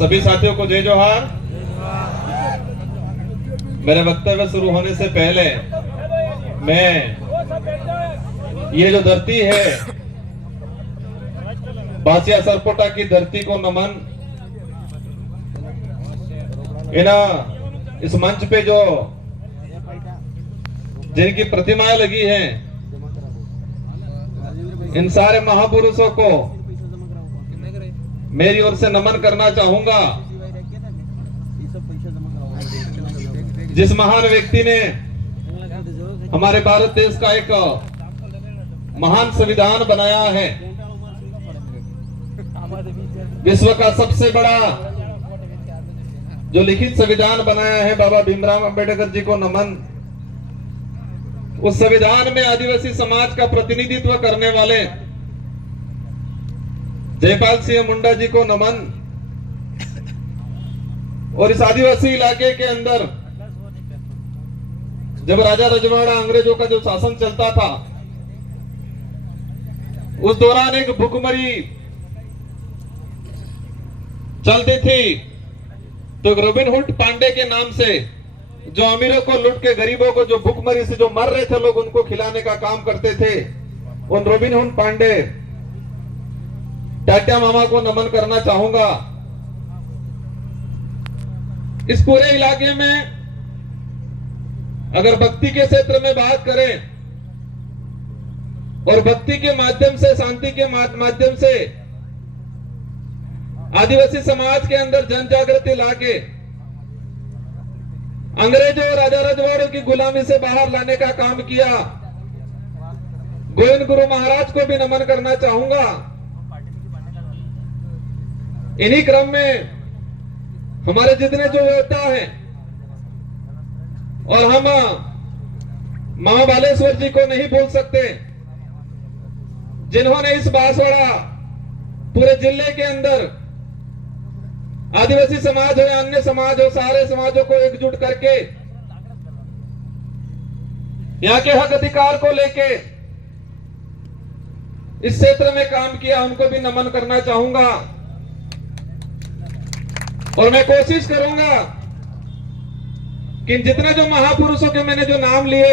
सभी साथियों को जय जोहार। मेरे वक्तव्य शुरू होने से पहले मैं ये जो धरती है बासिया सरपोटा की धरती को नमन। इस मंच पे जो जिनकी प्रतिमाएं लगी हैं इन सारे महापुरुषों को मेरी ओर से नमन करना चाहूंगा। जिस महान व्यक्ति ने हमारे भारत देश का एक महान संविधान बनाया है, विश्व का सबसे बड़ा जो लिखित संविधान बनाया है, बाबा भीमराव अंबेडकर जी को नमन। उस संविधान में आदिवासी समाज का प्रतिनिधित्व करने वाले जयपाल सिंह मुंडा जी को नमन। और इस आदिवासी इलाके के अंदर जब राजा रजवाड़ा अंग्रेजों का जो शासन चलता था, उस दौरान एक भुखमरी चलती थी। तो रॉबिन हुड पांडे के नाम से जो अमीरों को लूट के गरीबों को, जो भुखमरी से जो मर रहे थे लोग, उनको खिलाने का काम करते थे। उन रॉबिन हुड पांडे टाटा मामा को नमन करना चाहूंगा। इस पूरे इलाके में अगर भक्ति के क्षेत्र में बात करें और भक्ति के माध्यम से, शांति के माध्यम से आदिवासी समाज के अंदर जन जागृति लाके अंग्रेजों और राजा रजवाड़ों की गुलामी से बाहर लाने का काम किया। गोविंद गुरु महाराज को भी नमन करना चाहूंगा। इन्हीं क्रम में हमारे जितने जो योद्धा हैं, और हम मामा बालेश्वर जी को नहीं भूल सकते, जिन्होंने इस बांसवाड़ा पूरे जिले के अंदर आदिवासी समाज हो या अन्य समाज हो, सारे समाजों को एकजुट करके यहाँ के हक अधिकार को लेके इस क्षेत्र में काम किया। उनको भी नमन करना चाहूंगा। और मैं कोशिश करूंगा कि जितने जो महापुरुषों के मैंने जो नाम लिए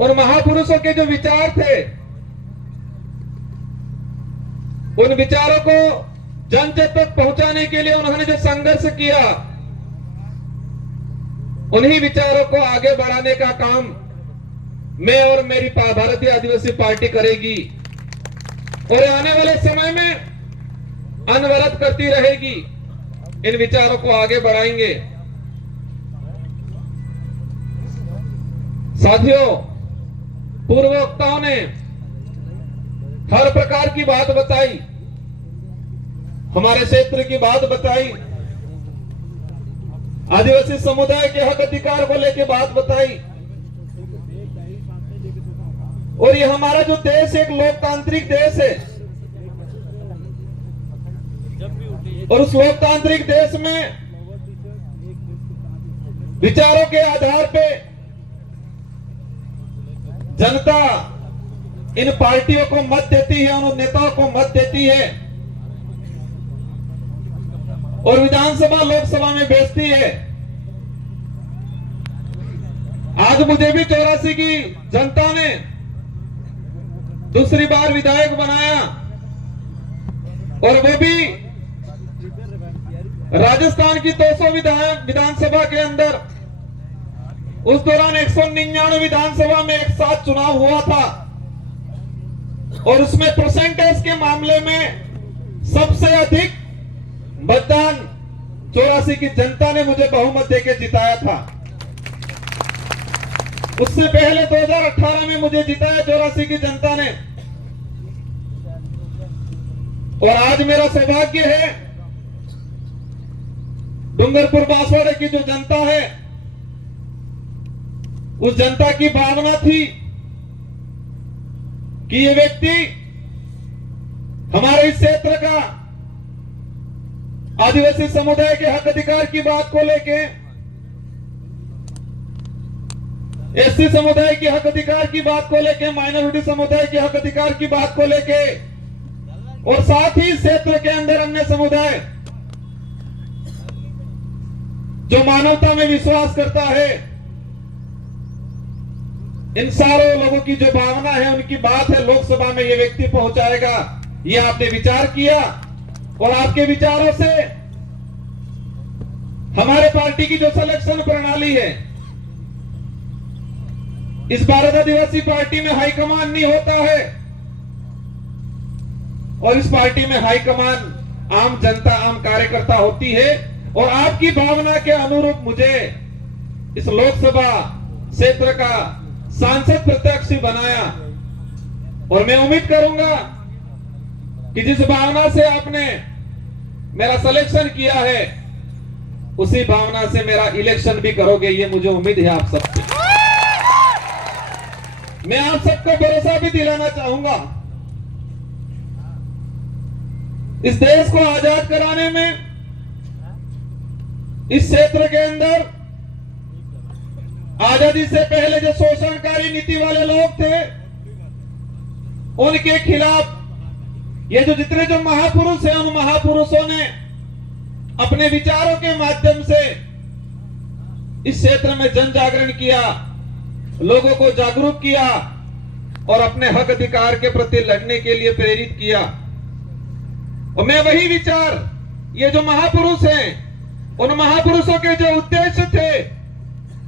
और महापुरुषों के जो विचार थे, उन विचारों को जन जन तक पहुंचाने के लिए उन्होंने जो संघर्ष किया, उन्हीं विचारों को आगे बढ़ाने का काम मैं और मेरी भारतीय आदिवासी पार्टी करेगी और आने वाले समय में अनवरत करती रहेगी। इन विचारों को आगे बढ़ाएंगे। साथियों, पूर्व वक्ताओं ने हर प्रकार की बात बताई, हमारे क्षेत्र की बात बताई, आदिवासी समुदाय के हक अधिकार को लेकर बात बताई। और ये हमारा जो देश एक लोकतांत्रिक देश है, और उस लोकतांत्रिक देश में विचारों के आधार पे जनता इन पार्टियों को मत देती है, उन नेताओं को मत देती है और विधानसभा लोकसभा में भेजती है। आज मुझे भी 84 की जनता ने दूसरी बार विधायक बनाया, और वो भी राजस्थान की 200 विधानसभा के अंदर। उस दौरान 199 विधानसभा में एक साथ चुनाव हुआ था, और उसमें परसेंटेज के मामले में सबसे अधिक मतदान 84 की जनता ने मुझे बहुमत देकर जिताया था। उससे पहले 2018 में मुझे जिताया 84 की जनता ने। और आज मेरा सौभाग्य है, डूंगरपुर बांसवाड़े की जो जनता है, उस जनता की भावना थी कि ये व्यक्ति हमारे इस क्षेत्र का आदिवासी समुदाय के हक अधिकार की बात को लेके, एससी समुदाय के हक अधिकार की बात को लेके, माइनॉरिटी समुदाय के हक अधिकार की बात को लेके और साथ ही क्षेत्र के अंदर अन्य समुदाय जो मानवता में विश्वास करता है, इन सारों लोगों की जो भावना है, उनकी बात है लोकसभा में ये व्यक्ति पहुंचाएगा। ये आपने विचार किया और आपके विचारों से हमारे पार्टी की जो सिलेक्शन प्रणाली है, इस भारत आदिवासी पार्टी में हाईकमान नहीं होता है और इस पार्टी में हाईकमान आम जनता, आम कार्यकर्ता होती है। और आपकी भावना के अनुरूप मुझे इस लोकसभा क्षेत्र का सांसद प्रत्याशी बनाया और मैं उम्मीद करूंगा कि जिस भावना से आपने मेरा सिलेक्शन किया है, उसी भावना से मेरा इलेक्शन भी करोगे, ये मुझे उम्मीद है आप सबसे। मैं आप सबको भरोसा भी दिलाना चाहूंगा, इस देश को आजाद कराने में इस क्षेत्र के अंदर आजादी से पहले जो शोषणकारी नीति वाले लोग थे, उनके खिलाफ ये जो जितने जो महापुरुष हैं, उन महापुरुषों ने अपने विचारों के माध्यम से इस क्षेत्र में जन जागरण किया, लोगों को जागरूक किया और अपने हक अधिकार के प्रति लड़ने के लिए प्रेरित किया। और मैं वही विचार, ये जो महापुरुष हैं, उन महापुरुषों के जो उद्देश्य थे,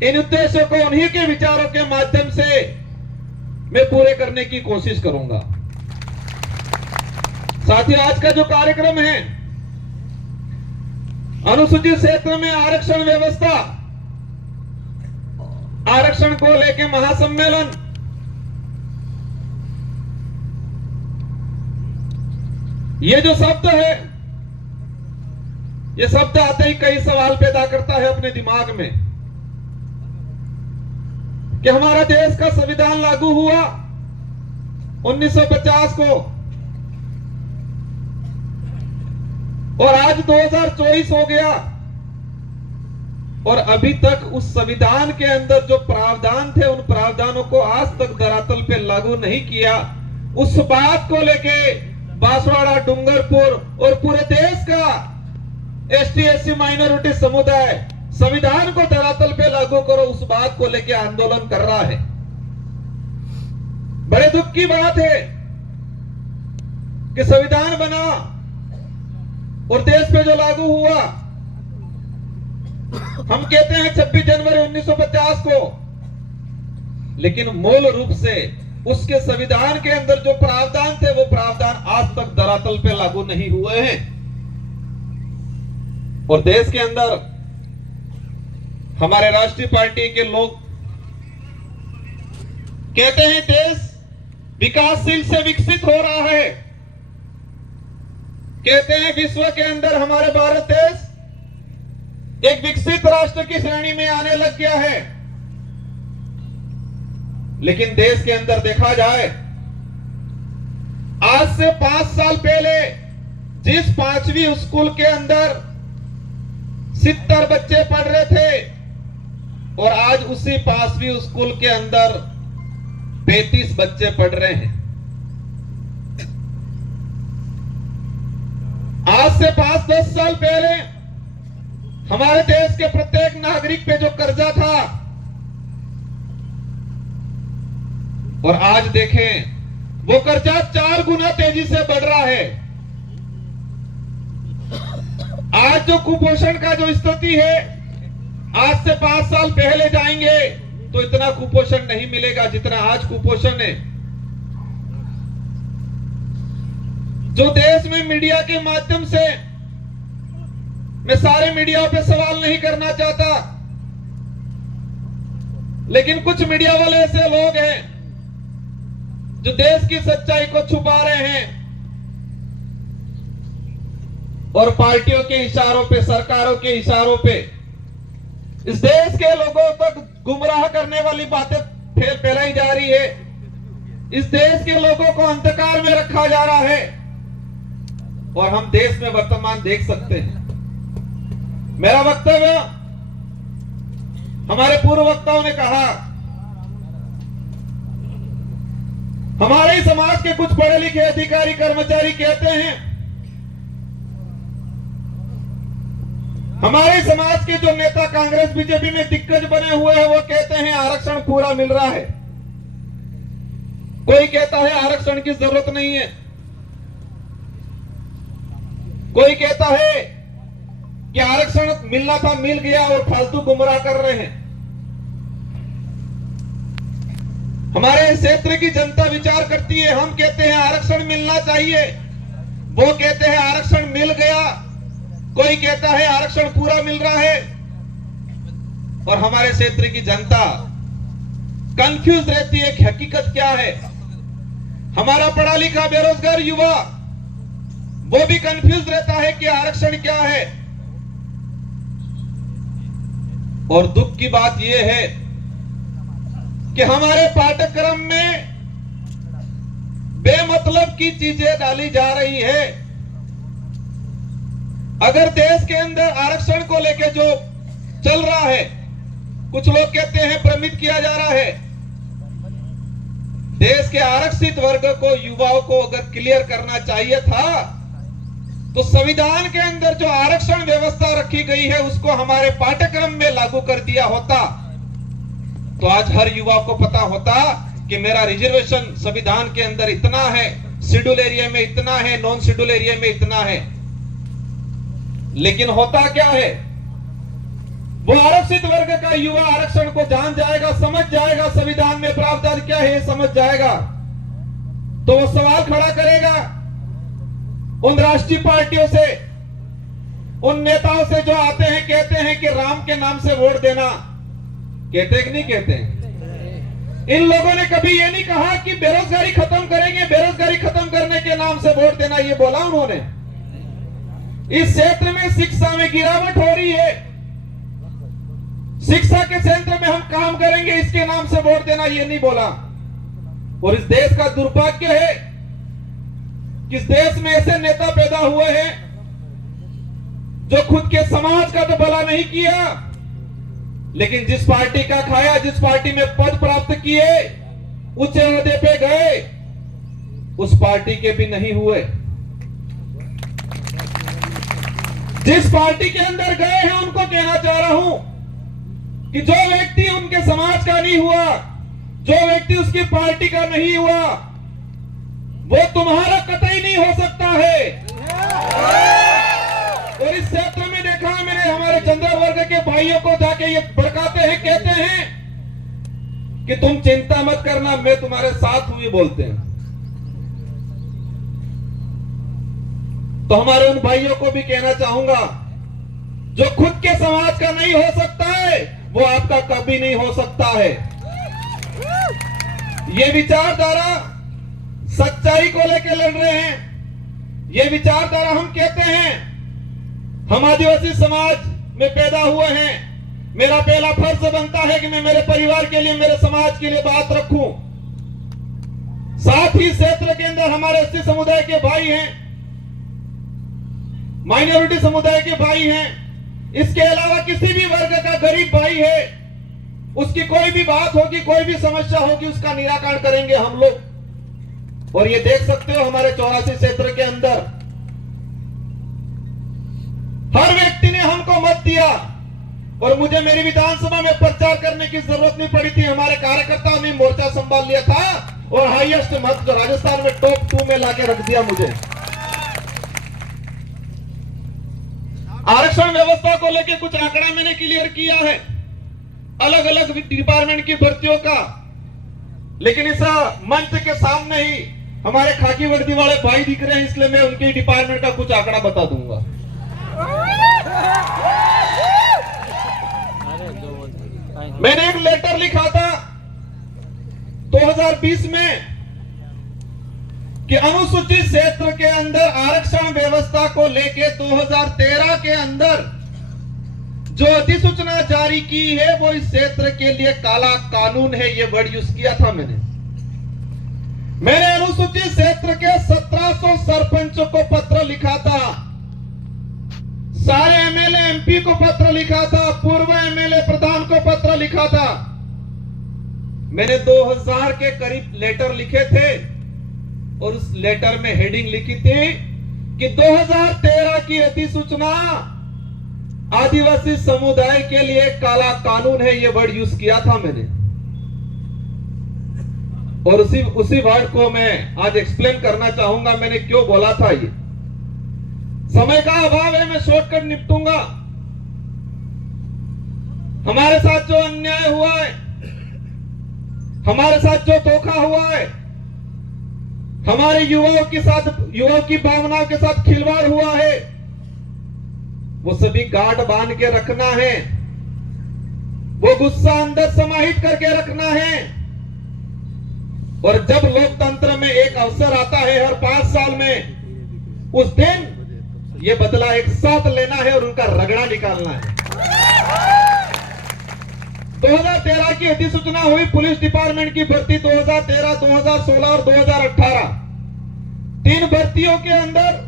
इन उद्देश्यों को उन्हीं के विचारों के माध्यम से मैं पूरे करने की कोशिश करूंगा। साथ ही आज का जो कार्यक्रम है, अनुसूचित क्षेत्र में आरक्षण व्यवस्था, आरक्षण को लेकर महासम्मेलन, ये जो शब्द है, ये शब्द आते ही कई सवाल पैदा करता है अपने दिमाग में कि हमारा देश का संविधान लागू हुआ 1950 को और आज 2024 हो गया और अभी तक उस संविधान के अंदर जो प्रावधान थे, उन प्रावधानों को आज तक धरातल पे लागू नहीं किया। उस बात को लेके बांसवाड़ा, डूंगरपुर और पूरे देश का ST/SC माइनॉरिटी समुदाय संविधान को धरातल पे लागू करो, उस बात को लेके आंदोलन कर रहा है। बड़े दुख की बात है कि संविधान बना और देश पे जो लागू हुआ, हम कहते हैं 26 जनवरी 1950 को, लेकिन मूल रूप से उसके संविधान के अंदर जो प्रावधान थे, वो प्रावधान आज तक धरातल पे लागू नहीं हुए हैं। और देश के अंदर हमारे राष्ट्रीय पार्टी के लोग कहते हैं देश विकासशील से विकसित हो रहा है, कहते हैं विश्व के अंदर हमारे भारत देश एक विकसित राष्ट्र की श्रेणी में आने लग गया है। लेकिन देश के अंदर देखा जाए, आज से 5 साल पहले जिस 5वीं स्कूल के अंदर 70 बच्चे पढ़ रहे थे और आज उसी 5वीं स्कूल के अंदर 35 बच्चे पढ़ रहे हैं। आज से 5-10 साल पहले हमारे देश के प्रत्येक नागरिक पे जो कर्जा था, और आज देखें वो कर्जा 4 गुना तेजी से बढ़ रहा है। आज जो कुपोषण का जो स्थिति है, आज से 5 साल पहले जाएंगे तो इतना कुपोषण नहीं मिलेगा जितना आज कुपोषण है। जो देश में मीडिया के माध्यम से, मैं सारे मीडिया पे सवाल नहीं करना चाहता, लेकिन कुछ मीडिया वाले ऐसे लोग हैं जो देश की सच्चाई को छुपा रहे हैं और पार्टियों के इशारों पे, सरकारों के इशारों पे इस देश के लोगों तक गुमराह करने वाली बातें फैलाई जा रही है। इस देश के लोगों को अंधकार में रखा जा रहा है और हम देश में वर्तमान देख सकते हैं। मेरा वक्तव्य, हमारे पूर्व वक्ताओं ने कहा हमारे ही समाज के कुछ पढ़े लिखे अधिकारी कर्मचारी कहते हैं, हमारे समाज के जो नेता कांग्रेस बीजेपी में दिग्गज बने हुए हैं वो कहते हैं आरक्षण पूरा मिल रहा है। कोई कहता है आरक्षण की जरूरत नहीं है, कोई कहता है कि आरक्षण मिलना था मिल गया और फालतू गुमराह कर रहे हैं। हमारे क्षेत्र की जनता विचार करती है, हम कहते हैं आरक्षण मिलना चाहिए, वो कहते हैं आरक्षण मिल गया, कोई कहता है आरक्षण पूरा मिल रहा है। और हमारे क्षेत्र की जनता कंफ्यूज रहती है कि हकीकत क्या है। हमारा पढ़ा लिखा बेरोजगार युवा वो भी कंफ्यूज रहता है कि आरक्षण क्या है। और दुख की बात यह है कि हमारे पाठ्यक्रम में बेमतलब की चीजें डाली जा रही है। अगर देश के अंदर आरक्षण को लेकर जो चल रहा है, कुछ लोग कहते हैं भ्रमित किया जा रहा है। देश के आरक्षित वर्ग को, युवाओं को अगर क्लियर करना चाहिए था तो संविधान के अंदर जो आरक्षण व्यवस्था रखी गई है उसको हमारे पाठ्यक्रम में लागू कर दिया होता तो आज हर युवा को पता होता कि मेरा रिजर्वेशन संविधान के अंदर इतना है, शेड्यूल एरिया में इतना है, नॉन शेड्यूल एरिया में इतना है। लेकिन होता क्या है, वो आरक्षित वर्ग का युवा आरक्षण को जान जाएगा, समझ जाएगा, संविधान में प्रावधान क्या है समझ जाएगा, तो वो सवाल खड़ा करेगा उन राष्ट्रीय पार्टियों से, उन नेताओं से जो आते हैं कहते हैं कि राम के नाम से वोट देना। कहते कि नहीं कहते? इन लोगों ने कभी ये नहीं कहा कि बेरोजगारी खत्म करेंगे, बेरोजगारी खत्म करने के नाम से वोट देना, ये बोला उन्होंने। इस क्षेत्र में शिक्षा में गिरावट हो रही है, शिक्षा के क्षेत्र में हम काम करेंगे, इसके नाम से वोट देना, ये नहीं बोला। और इस देश का दुर्भाग्य है कि इस देश में ऐसे नेता पैदा हुए हैं जो खुद के समाज का तो भला नहीं किया, लेकिन जिस पार्टी का खाया, जिस पार्टी में पद प्राप्त किए, उच्च ओहदे पे गए, उस पार्टी के भी नहीं हुए। जिस पार्टी के अंदर गए हैं उनको कहना चाह रहा हूं कि जो व्यक्ति उनके समाज का नहीं हुआ, जो व्यक्ति उसकी पार्टी का नहीं हुआ, वो तुम्हारा कतई नहीं हो सकता है। और इस क्षेत्र में देखा है मैंने, हमारे जनरल वर्ग के भाइयों को जाके ये भड़काते हैं, कहते हैं कि तुम चिंता मत करना, मैं तुम्हारे साथ हूं, ये बोलते हैं। तो हमारे उन भाइयों को भी कहना चाहूंगा, जो खुद के समाज का नहीं हो सकता है वो आपका कभी नहीं हो सकता है। ये विचारधारा सच्चाई को लेकर लड़ रहे हैं। ये विचारधारा, हम कहते हैं हम आदिवासी समाज में पैदा हुए हैं, मेरा पहला फर्ज बनता है कि मैं मेरे परिवार के लिए, मेरे समाज के लिए बात रखूं। साथ ही क्षेत्र के अंदर हमारे एसटी समुदाय के भाई हैं, माइनॉरिटी समुदाय के भाई हैं, इसके अलावा किसी भी वर्ग का गरीब भाई है, उसकी कोई भी बात होगी, कोई भी समस्या होगी, उसका निराकरण करेंगे हम लोग। और ये देख सकते हो हमारे 84 क्षेत्र के अंदर हर व्यक्ति ने हमको मत दिया और मुझे मेरी विधानसभा में प्रचार करने की जरूरत नहीं पड़ी थी। हमारे कार्यकर्ताओं ने मोर्चा संभाल लिया था और हाईएस्ट मत जो राजस्थान में टॉप 2 में लाके रख दिया मुझे। आरक्षण व्यवस्था को लेकर कुछ आंकड़ा मैंने क्लियर किया है, अलग अलग डिपार्टमेंट की भर्तियों का, लेकिन इस मंच के सामने ही हमारे खाकी वर्दी वाले भाई दिख रहे हैं, इसलिए मैं उनके डिपार्टमेंट का कुछ आंकड़ा बता दूंगा। मैंने एक लेटर लिखा था 2020 में कि अनुसूचित क्षेत्र के अंदर आरक्षण व्यवस्था को लेके 2013 के अंदर जो अधिसूचना जारी की है वो इस क्षेत्र के लिए काला कानून है, ये वर्ड यूज किया था मैंने अनुसूचित क्षेत्र के 1700 सरपंचों को पत्र लिखा था, सारे एमएलए एमपी को पत्र लिखा था, पूर्व एमएलए प्रधान को पत्र लिखा था। मैंने 2000 के करीब लेटर लिखे थे और उस लेटर में हेडिंग लिखी थी कि 2013 की अधिसूचना आदिवासी समुदाय के लिए काला कानून है, यह वर्ड यूज किया था मैंने। और उसी वर्ड को मैं आज एक्सप्लेन करना चाहूंगा मैंने क्यों बोला था। ये समय का अभाव है, मैं शॉर्टकट निपटूंगा। हमारे साथ जो अन्याय हुआ है, हमारे साथ जो धोखा हुआ है, हमारे युवाओं की भावनाओं के साथ खिलवाड़ हुआ है, वो सभी गांठ बांध के रखना है, वो गुस्सा अंदर समाहित करके रखना है। और जब लोकतंत्र में एक अवसर आता है हर 5 साल में, उस दिन ये बदला एक साथ लेना है और उनका रगड़ा निकालना है। 2013 की अधिसूचना हुई पुलिस डिपार्टमेंट की भर्ती 2013, 2016 और 2018। 3 भर्तियों के अंदर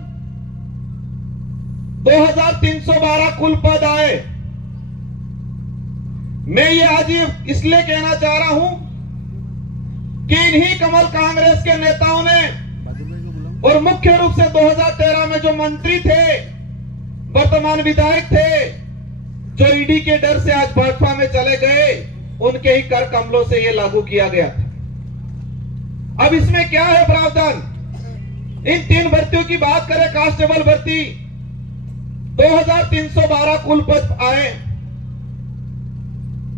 2312 कुल पद आए। मैं ये आज इसलिए कहना चाह रहा हूं कि इन्हीं कमल कांग्रेस के नेताओं ने और मुख्य रूप से 2013 में जो मंत्री थे, वर्तमान विधायक थे, जो ईडी के डर से आज भाजपा में चले गए, उनके ही कर कमलों से यह लागू किया गया था। अब इसमें क्या है प्रावधान? इन 3 भर्तियों की बात करें, कांस्टेबल भर्ती 2312 कुल पद आए।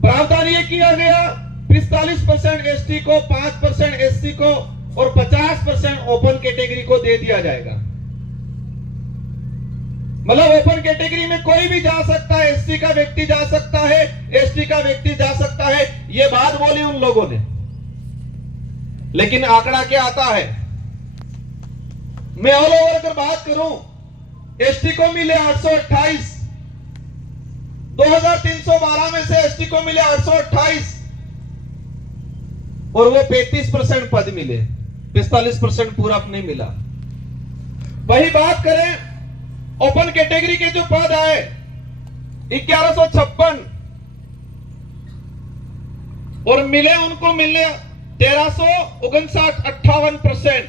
प्रावधान यह किया गया 45% एसटी को, 5% एससी को और 50% ओपन कैटेगरी को दे दिया जाएगा। मतलब ओपन कैटेगरी में कोई भी जा सकता है, एससी का व्यक्ति जा सकता है, एसटी का व्यक्ति जा सकता है। यह बात बोली उन लोगों ने, लेकिन आंकड़ा क्या आता है? मैं ऑल ओवर अगर बात करूं, एसटी को मिले 828, 2312 में से एसटी को मिले 828 और वो 35% पद मिले, 45% पूरा नहीं मिला। वही बात करें ओपन कैटेगरी के जो पद आए 1156 और मिले 1359, 58%।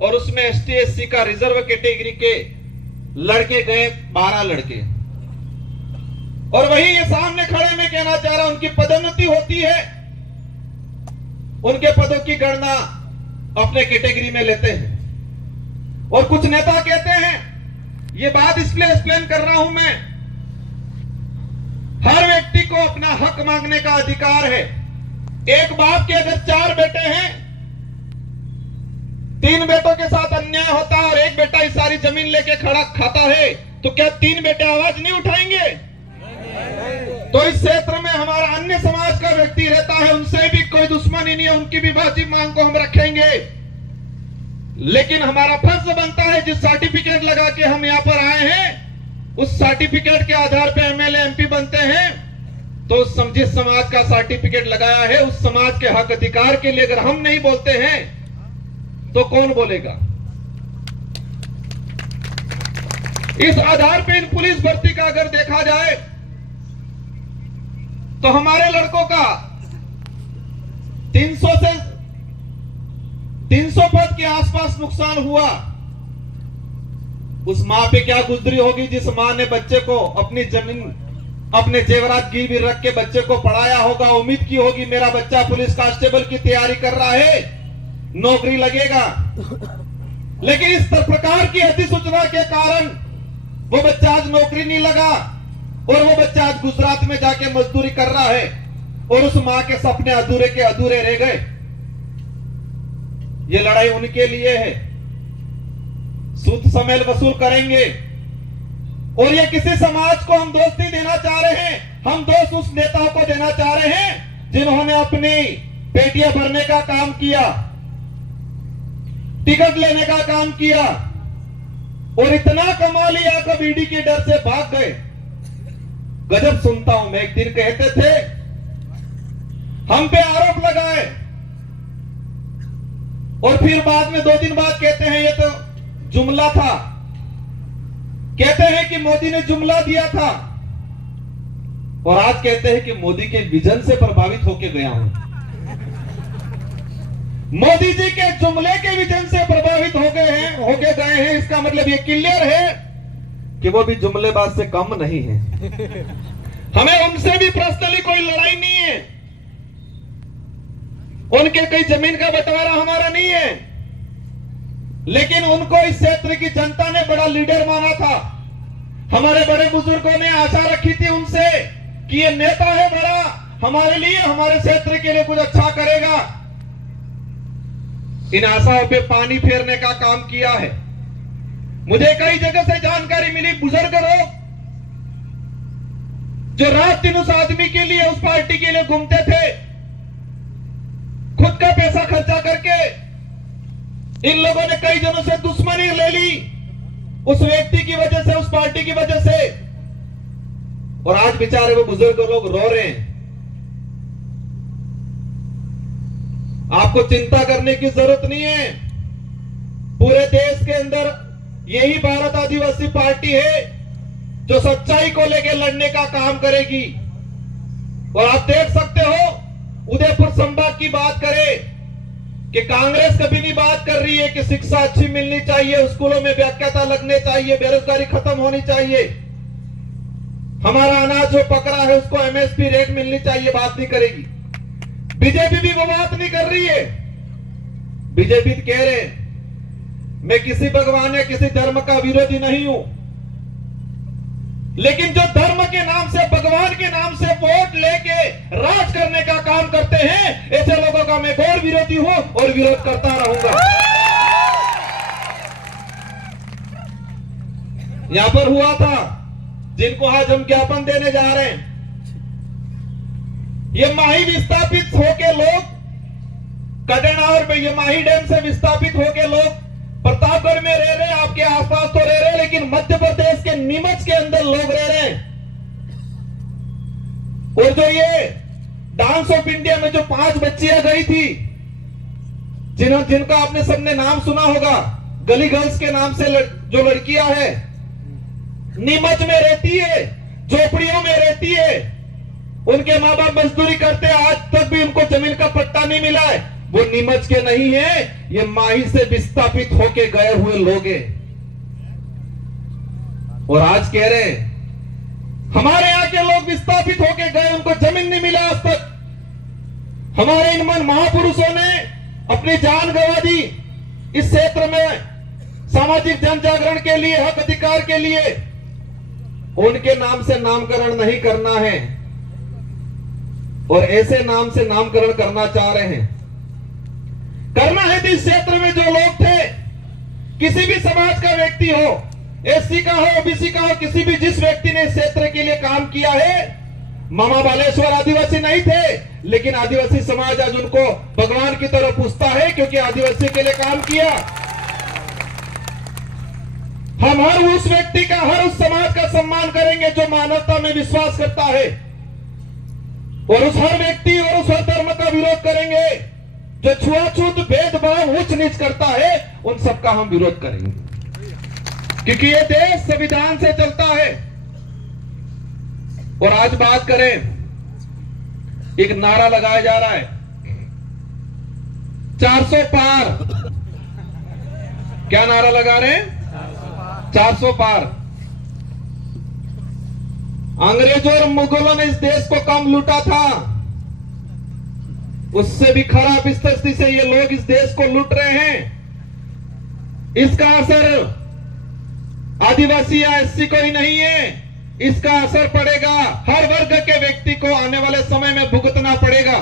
और उसमें एसटी एससी का रिजर्व कैटेगरी के लड़के गए 12 लड़के। और वही ये सामने खड़े मैं कहना चाह रहा हूं, उनकी पदोन्नति होती है, उनके पदों की गणना अपने कैटेगरी में लेते हैं। और कुछ नेता कहते हैं, ये बात इसलिए एक्सप्लेन कर रहा हूं मैं, हर व्यक्ति को अपना हक मांगने का अधिकार है। एक बाप के अगर 4 बेटे हैं, 3 बेटों के साथ अन्याय होता है और एक बेटा ही सारी जमीन लेके खड़ा खाता है, तो क्या 3 बेटे आवाज नहीं उठाएंगे? तो इस क्षेत्र में हमारा अन्य समाज का व्यक्ति रहता है, उनसे भी कोई दुश्मनी नहीं है, उनकी भी वाजिब मांग को हम रखेंगे। लेकिन हमारा फर्ज बनता है, जिस सर्टिफिकेट लगा के हम यहां पर आए हैं, उस सर्टिफिकेट के आधार पर एमएलए एमपी बनते हैं, तो जिस समाज का सर्टिफिकेट लगाया है उस समाज के हक अधिकार के लिए अगर हम नहीं बोलते हैं तो कौन बोलेगा? इस आधार पर इन पुलिस भर्ती का अगर देखा जाए तो हमारे लड़कों का 300 पद के आसपास नुकसान हुआ। उस मां पे क्या गुजरी होगी जिस मां ने बच्चे को अपनी जमीन, अपने जेवरात गिरवी रख के बच्चे को पढ़ाया होगा, उम्मीद की होगी मेरा बच्चा पुलिस कांस्टेबल की तैयारी कर रहा है, नौकरी लगेगा। लेकिन इस प्रकार की अधिसूचना के कारण वो बच्चा आज नौकरी नहीं लगा और वो बच्चा आज गुजरात में जाके मजदूरी कर रहा है और उस मां के सपने अधूरे के अधूरे रह गए। ये लड़ाई उनके लिए है, सूद समेल वसूल करेंगे। और ये किसी समाज को हम दोष नहीं देना चाह रहे हैं, हम दोष उस नेताओं को देना चाह रहे हैं जिन्होंने अपनी पेटियां भरने का काम किया, टिकट लेने का काम किया और इतना कमा लिया कब ईडी के डर से भाग गए। गजब सुनता हूं मैं। एक दिन कहते थे हम पे आरोप लगाए और फिर बाद में 2 दिन बाद कहते हैं ये तो जुमला था, कहते हैं कि मोदी ने जुमला दिया था और आज कहते हैं कि मोदी के विजन से प्रभावित होकर गया हूं। मोदी जी के जुमले के विजन से प्रभावित हो गए हैं। इसका मतलब ये क्लियर है कि वो भी जुमलेबाज से कम नहीं है। हमें उनसे भी पर्सनली कोई लड़ाई नहीं है, उनके कई जमीन का बंटवारा हमारा नहीं है, लेकिन उनको इस क्षेत्र की जनता ने बड़ा लीडर माना था। हमारे बड़े बुजुर्गों ने आशा रखी थी उनसे कि ये नेता है बड़ा, हमारे लिए, हमारे क्षेत्र के लिए कुछ अच्छा करेगा। इन आशाओं पे पानी फेरने का काम किया है। मुझे कई जगह से जानकारी मिली, बुजुर्ग लोग जो रात दिन उस आदमी के लिए, उस पार्टी के लिए घूमते थे, खुद का पैसा खर्चा करके इन लोगों ने कई जनों से दुश्मनी ले ली उस व्यक्ति की वजह से, उस पार्टी की वजह से, और आज बेचारे वो बुजुर्ग लोग रो रहे हैं। आपको चिंता करने की जरूरत नहीं है। पूरे देश के अंदर यही भारत आदिवासी पार्टी है जो सच्चाई को लेकर लड़ने का काम करेगी। और आप देख सकते हो, उदयपुर संभाग की बात करें कि कांग्रेस कभी नहीं बात कर रही है कि शिक्षा अच्छी मिलनी चाहिए, स्कूलों में व्याख्याता लगने चाहिए, बेरोजगारी खत्म होनी चाहिए, हमारा अनाज जो पक रहा है उसको एमएसपी रेट मिलनी चाहिए, बात नहीं करेगी। बीजेपी भी वो बात नहीं कर रही है। बीजेपी कह रहे मैं किसी भगवान या किसी धर्म का विरोधी नहीं हूं, लेकिन जो धर्म के नाम से, भगवान के नाम से वोट लेके राज करने का काम करते हैं, ऐसे लोगों का मैं घोर विरोधी हूं और विरोध करता रहूंगा। यहां पर हुआ था, जिनको आज हम ज्ञापन देने जा रहे हैं, ये माही विस्थापित होके लोग कडेना और ये माही डैम से विस्थापित होके लोग प्रतापगढ़ में रह रहे, आपके आसपास तो रह रहे, लेकिन मध्य प्रदेश के नीमच के अंदर लोग रह रहे हैं। और जो ये डांस ऑफ इंडिया में जो 5 बच्चियां गई थी, जिनका आपने सबने नाम सुना होगा, गली गर्ल्स के नाम से जो लड़कियां हैं, नीमच में रहती है, झोपड़ियों में रहती है, उनके माँ बाप मजदूरी करते हैं, आज तक भी उनको जमीन का पट्टा नहीं मिला है। वो नीमच के नहीं है, ये माही से विस्थापित होके गए हुए लोग हैं। और आज कह रहे हमारे यहां के लोग विस्थापित होके गए, उनको जमीन नहीं मिला आज तक। हमारे इन महापुरुषों ने अपनी जान गंवा दी इस क्षेत्र में सामाजिक जन जागरण के लिए, हक अधिकार के लिए। उनके नाम से नामकरण नहीं करना है, और ऐसे नाम से नामकरण करना चाह रहे हैं। करना है तो इस क्षेत्र में जो लोग थे, किसी भी समाज का व्यक्ति हो, एससी का हो, ओबीसी का हो, किसी भी जिस व्यक्ति ने इस क्षेत्र के लिए काम किया है, मामा बालेश्वर आदिवासी नहीं थे, लेकिन आदिवासी समाज आज उनको भगवान की तरह पूछता है, क्योंकि आदिवासी के लिए काम किया। हम हर उस व्यक्ति का, हर उस समाज का सम्मान करेंगे जो मानवता में विश्वास करता है, और उस हर व्यक्ति और उस हर धर्म का विरोध करेंगे जो छुआछूत, भेदभाव, उच्च नीच करता है, उन सबका हम विरोध करेंगे, क्योंकि ये देश संविधान से चलता है। और आज बात करें, एक नारा लगाया जा रहा है 400 पार। क्या नारा लगा रहे हैं? 400 पार। अंग्रेजों और मुगलों ने इस देश को कम लूटा था, उससे भी खराब स्थिति से ये लोग इस देश को लूट रहे हैं। इसका असर आदिवासी या एससी को ही नहीं है, इसका असर पड़ेगा हर वर्ग के व्यक्ति को, आने वाले समय में भुगतना पड़ेगा।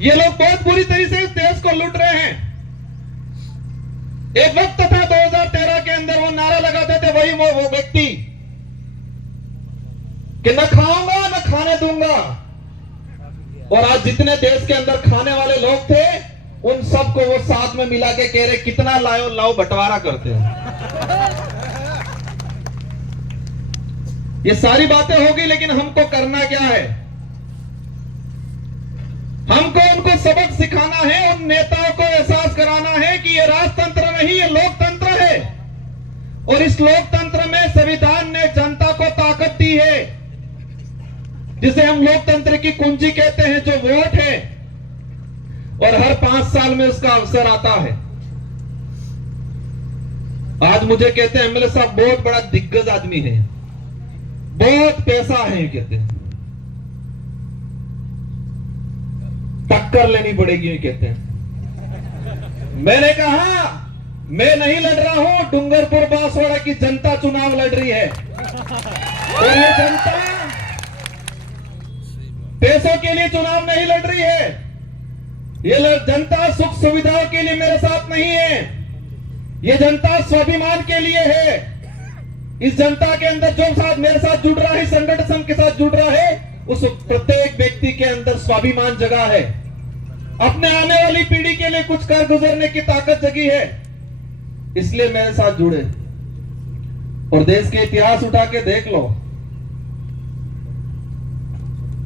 ये लोग बहुत बुरी तरीके से इस देश को लूट रहे हैं। एक वक्त था 2013 के अंदर वो नारा लगाते थे वही वो व्यक्ति कि न खाऊंगा न खाने दूंगा, और आज जितने देश के अंदर खाने वाले लोग थे, उन सबको वो साथ में मिला के कह रहे कितना लाओ लाओ, बंटवारा करते हैं। ये सारी बातें होगी, लेकिन हमको करना क्या है? हमको उनको सबक सिखाना है, उन नेताओं को एहसास कराना है कि ये राजतंत्र नहीं, ये लोकतंत्र है, और इस लोकतंत्र में संविधान ने जनता को ताकत दी है, जिसे हम लोकतंत्र की कुंजी कहते हैं, जो वोट है। और हर 5 साल में उसका अवसर आता है। आज मुझे कहते हैं एमएलए साहब बहुत बड़ा दिग्गज आदमी है, बहुत पैसा है, कहते हैं टक्कर लेनी पड़ेगी, कहते हैं। मैंने कहा मैं नहीं लड़ रहा हूं, डूंगरपुर बांसवाड़ा की जनता चुनाव लड़ रही है और ये जनता पैसों के लिए चुनाव नहीं लड़ रही है। ये जनता सुख सुविधाओं के लिए मेरे साथ नहीं है, ये जनता स्वाभिमान के लिए है। इस जनता के अंदर जो साथ मेरे साथ जुड़ रहा है, संगठन के साथ जुड़ रहा है, उस प्रत्येक व्यक्ति के अंदर स्वाभिमान जगा है, अपने आने वाली पीढ़ी के लिए कुछ कर गुजरने की ताकत जगी है, इसलिए मेरे साथ जुड़े। और देश के इतिहास उठा के देख लो,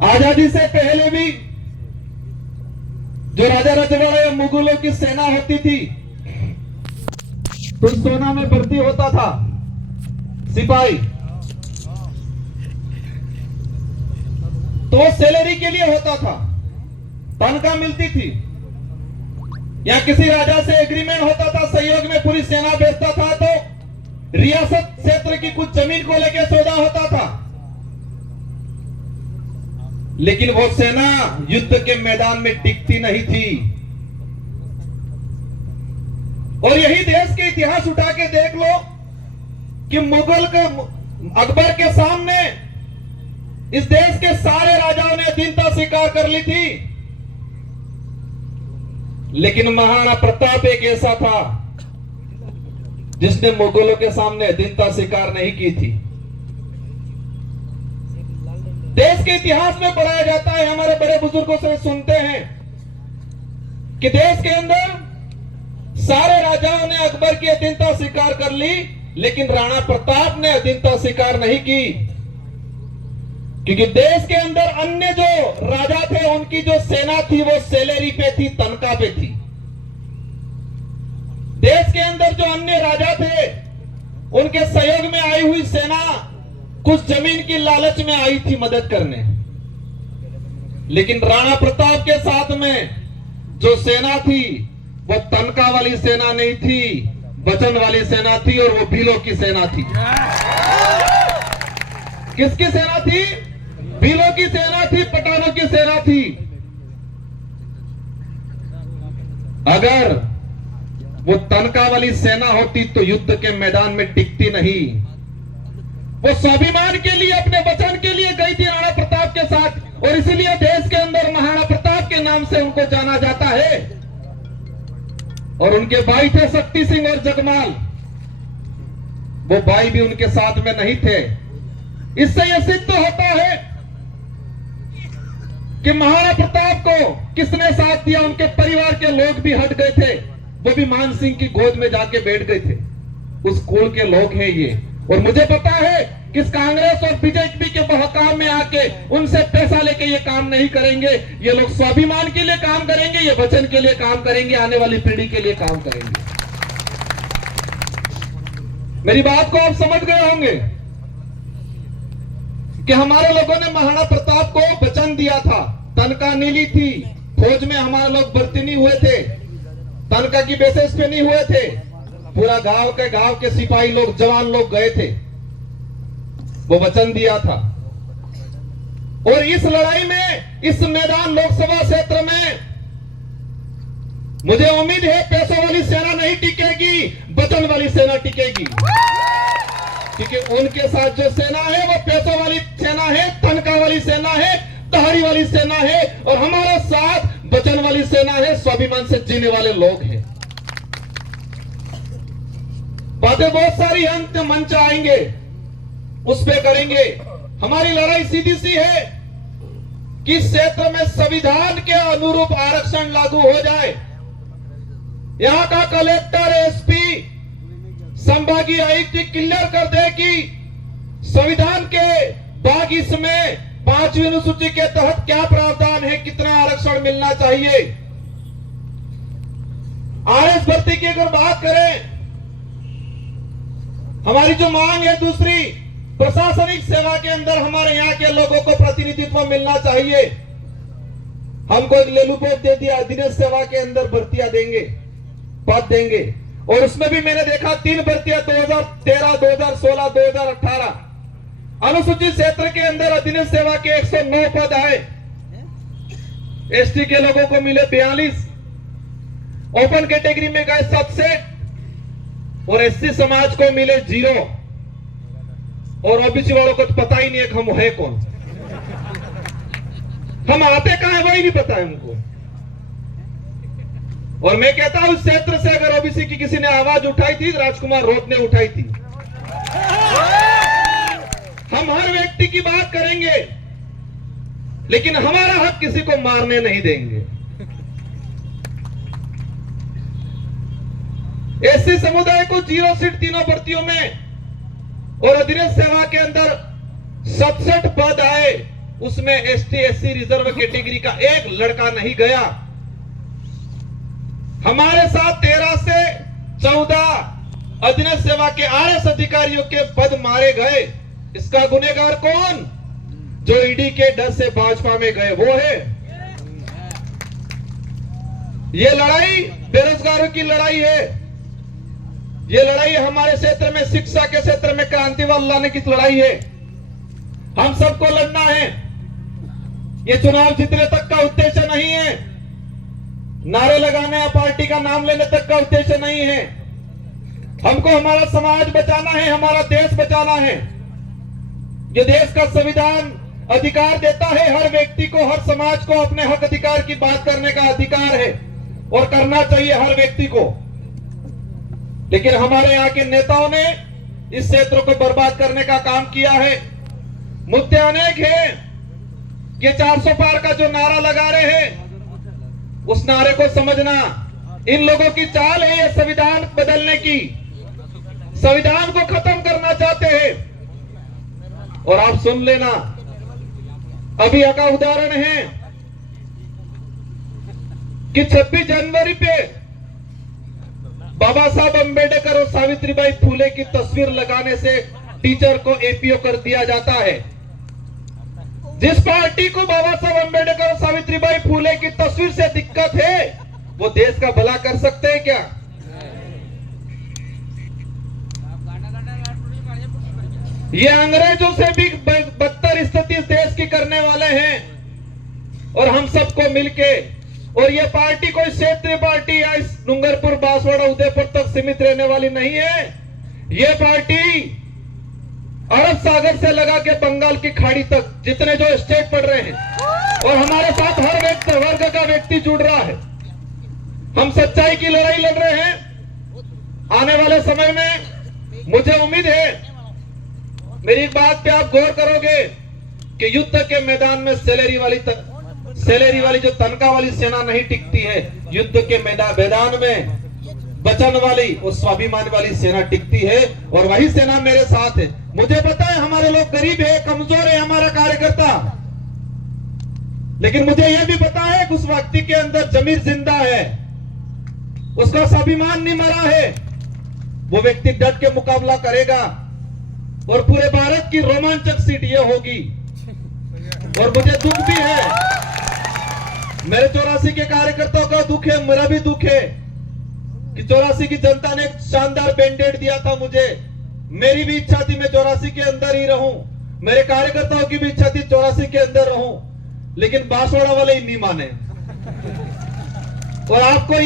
आजादी से पहले भी जो राजा रजवाड़े या मुगलों की सेना होती थी, तो सेना में भर्ती होता था सिपाही, तो सैलरी के लिए होता था, तनख्वाह मिलती थी, या किसी राजा से एग्रीमेंट होता था, सहयोग में पूरी सेना भेजता था, तो रियासत क्षेत्र की कुछ जमीन को लेकर सौदा होता था। लेकिन वो सेना युद्ध के मैदान में टिकती नहीं थी। और यही देश के इतिहास उठा के देख लो कि मुगल के अकबर के सामने इस देश के सारे राजाओं ने अधीनता स्वीकार कर ली थी, लेकिन महाराणा प्रताप एक ऐसा था जिसने मुगलों के सामने अधीनता स्वीकार नहीं की थी। देश के इतिहास में पढ़ाया जाता है, हमारे बड़े बुजुर्गों से सुनते हैं कि देश के अंदर सारे राजाओं ने अकबर की अधीनता स्वीकार कर ली, लेकिन राणा प्रताप ने अधीनता स्वीकार नहीं की, क्योंकि देश के अंदर अन्य जो राजा थे उनकी जो सेना थी वो सैलरी पे थी, तनख्वाह पे थी। देश के अंदर जो अन्य राजा थे उनके सहयोग में आई हुई सेना कुछ जमीन की लालच में आई थी मदद करने, लेकिन राणा प्रताप के साथ में जो सेना थी वो तनख्वाह वाली सेना नहीं थी, वचन वाली सेना थी, और वो भीलों की सेना थी। किसकी सेना थी? भीलों की सेना थी, पठानों की सेना थी। अगर वो तनख्वाह वाली सेना होती तो युद्ध के मैदान में टिकती नहीं। वो स्वाभिमान के लिए, अपने वचन के लिए गई थी राणा प्रताप के साथ, और इसीलिए देश के अंदर महाराणा प्रताप के नाम से उनको जाना जाता है। और उनके भाई थे शक्ति सिंह और जगमाल, वो भाई भी उनके साथ में नहीं थे। इससे यह सिद्ध होता है कि महाराणा प्रताप को किसने साथ दिया। उनके परिवार के लोग भी हट गए थे, वो भी मान सिंह की गोद में जाके बैठ गए थे। उस कुल के लोग हैं ये। और मुझे पता है कि कांग्रेस और बीजेपी के बहकाव में आके उनसे पैसा लेके ये काम नहीं करेंगे। ये लोग स्वाभिमान के लिए काम करेंगे, ये वचन के लिए काम करेंगे, आने वाली पीढ़ी के लिए काम करेंगे। मेरी बात को आप समझ गए होंगे कि हमारे लोगों ने महाराणा प्रताप को वचन दिया था, तनख्वाह नहीं ली थी। फौज में हमारे लोग भर्ती नहीं हुए थे, तनख्वाह की बेसिस पे नहीं हुए थे। पूरा गांव के सिपाही लोग, जवान लोग गए थे, वो वचन दिया था। और इस लड़ाई में, इस मैदान लोकसभा क्षेत्र में मुझे उम्मीद है पैसों वाली सेना नहीं टिकेगी, वचन वाली सेना टिकेगी। क्योंकि उनके साथ जो सेना है वो पैसों वाली सेना है, तनख्वाह वाली सेना है, तहारी वाली सेना है, और हमारे साथ वचन वाली सेना है, स्वाभिमान से जीने वाले लोग हैं। बातें बहुत सारी अंत मंच आएंगे, उस पे करेंगे। हमारी लड़ाई सीधी सी है कि इस क्षेत्र में संविधान के अनुरूप आरक्षण लागू हो जाए। यहां का कलेक्टर, एसपी, संभागीय आयुक्त क्लियर कर दे कि संविधान के भाग इसमें 5वीं अनुसूची के तहत क्या प्रावधान है, कितना आरक्षण मिलना चाहिए। आरएस भर्ती की अगर बात करें, हमारी जो मांग है दूसरी, प्रशासनिक सेवा के अंदर हमारे यहां के लोगों को प्रतिनिधित्व मिलना चाहिए। हमको एक लेलुपोत दे दिया, अधीनस्थ सेवा के अंदर भर्तियां देंगे, पद देंगे। और उसमें भी मैंने देखा 3 भर्तियां 2013, 2016, 2018। अनुसूचित क्षेत्र के अंदर अधीनस्थ सेवा के 109 पद आए, एसटी के लोगों को मिले 42, ओपन कैटेगरी में गए 67 और एससी समाज को मिले 0 और ओबीसी वालों को तो पता ही नहीं है कि हम है कौन, हम आते कहां है वही नहीं पता है हमको। और मैं कहता हूं इस क्षेत्र से अगर ओबीसी की किसी ने आवाज उठाई थी, राजकुमार रोत ने उठाई थी। हम हर व्यक्ति की बात करेंगे, लेकिन हमारा हक किसी को मारने नहीं देंगे। एससी समुदाय को 0 सीट तीनों भर्तियों में और अधीनस्थ सेवा के अंदर 67 पद आए, उसमें एसटी एससी रिजर्व कैटेगरी का एक लड़का नहीं गया। हमारे साथ 13 से 14 अधीनस्थ सेवा के आरएस अधिकारियों के पद मारे गए। इसका गुनहगार कौन? जो ईडी के डर से भाजपा में गए वो है। ये लड़ाई बेरोजगारों की लड़ाई है। ये लड़ाई हमारे क्षेत्र में शिक्षा के क्षेत्र में क्रांति लाने की लड़ाई है। हम सबको लड़ना है। ये चुनाव जीतने तक का उद्देश्य नहीं है, नारे लगाने या पार्टी का नाम लेने तक का उद्देश्य नहीं है। हमको हमारा समाज बचाना है, हमारा देश बचाना है। ये देश का संविधान अधिकार देता है हर व्यक्ति को, हर समाज को अपने हक अधिकार की बात करने का अधिकार है और करना चाहिए हर व्यक्ति को। लेकिन हमारे यहाँ के नेताओं ने इस क्षेत्र को बर्बाद करने का काम किया है। मुद्दे अनेक हैं। ये 400 पार का जो नारा लगा रहे हैं, उस नारे को समझना। इन लोगों की चाल है ये संविधान बदलने की, संविधान को खत्म करना चाहते हैं। और आप सुन लेना, अभी का उदाहरण है कि 26 जनवरी पे बाबा साहब अंबेडकर और सावित्रीबाई फुले की तस्वीर लगाने से टीचर को एपीओ कर दिया जाता है। जिस पार्टी को बाबा साहब अंबेडकर और सावित्रीबाई फुले की तस्वीर से दिक्कत है, वो देश का भला कर सकते हैं क्या? ये अंग्रेजों से भी बदतर स्थिति इस देश की करने वाले हैं। और हम सबको मिलके, और ये पार्टी कोई क्षेत्रीय पार्टी या इस डूंगरपुर, बांसवाड़ा, उदयपुर तक सीमित रहने वाली नहीं है। ये पार्टी अरब सागर से लगा के बंगाल की खाड़ी तक जितने जो स्टेट पड़ रहे हैं, और हमारे साथ हर व्यक्ति, वर्ग का व्यक्ति जुड़ रहा है। हम सच्चाई की लड़ाई लड़ रहे हैं। आने वाले समय में मुझे उम्मीद है, मेरी एक बात पे आप गौर करोगे कि युद्ध के मैदान में सैलरी वाली जो तनख्वाह वाली सेना नहीं टिकती है, युद्ध के मैदान में वचन वाली और स्वाभिमान वाली सेना टिकती है। और वही सेना मेरे साथ है। मुझे पता है हमारे लोग गरीब है, कमजोर है हमारा कार्यकर्ता, लेकिन मुझे यह भी पता है कि उस व्यक्ति के अंदर जमीर जिंदा है, उसका स्वाभिमान नहीं मरा है। वो व्यक्ति डट के मुकाबला करेगा और पूरे भारत की रोमांचक सीट ये होगी। और मुझे दुख भी है, मेरे 84 के कार्यकर्ताओं का दुख है, मेरा भी दुख है कि 84 की जनता ने एक शानदार बैंडेड दिया था मुझे। मेरी भी इच्छा थी मैं 84 के अंदर ही रहूं, मेरे कार्यकर्ताओं की भी इच्छा थी 84 के अंदर रहूं, लेकिन बांसवाड़ा वाले ही नहीं माने। और आपको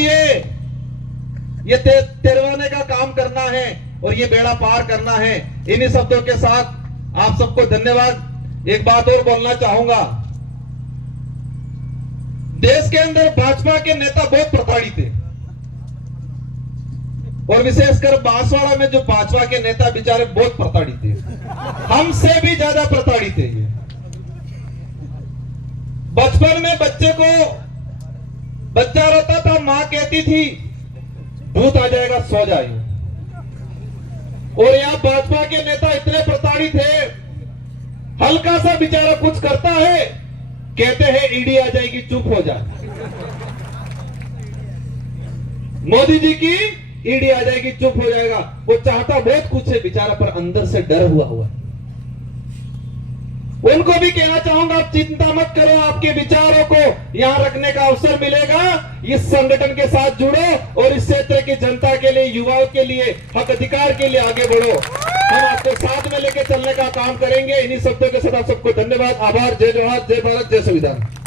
ये तेरवाने का काम करना है और ये बेड़ा पार करना है। इन्हीं शब्दों के साथ आप सबको धन्यवाद। एक बात और बोलना चाहूंगा, देश के अंदर भाजपा के नेता बहुत प्रताड़ित थे, और विशेषकर बांसवाड़ा में जो भाजपा के नेता बेचारे बहुत प्रताड़ित थे, हमसे भी ज्यादा प्रताड़ित थे। बचपन में बच्चा रोता था, मां कहती थी भूत आ जाएगा सो जाइए। और यहां भाजपा के नेता इतने प्रताड़ित है, हल्का सा बेचारा कुछ करता है, कहते हैं ईडी आ जाएगी चुप हो जा, मोदी जी की ईडी आ जाएगी चुप हो जाएगा। वो चाहता बहुत कुछ है बेचारा, पर अंदर से डर हुआ है। उनको भी कहना चाहूंगा, आप चिंता मत करो, आपके विचारों को यहाँ रखने का अवसर मिलेगा। इस संगठन के साथ जुड़ो और इस क्षेत्र की जनता के लिए, युवाओं के लिए, हक अधिकार के लिए आगे बढ़ो। हम आपको साथ में लेके चलने का काम करेंगे। इन्हीं शब्दों के साथ आप सबको धन्यवाद, आभार। जय जवाहर, जय भारत, जय संविधान।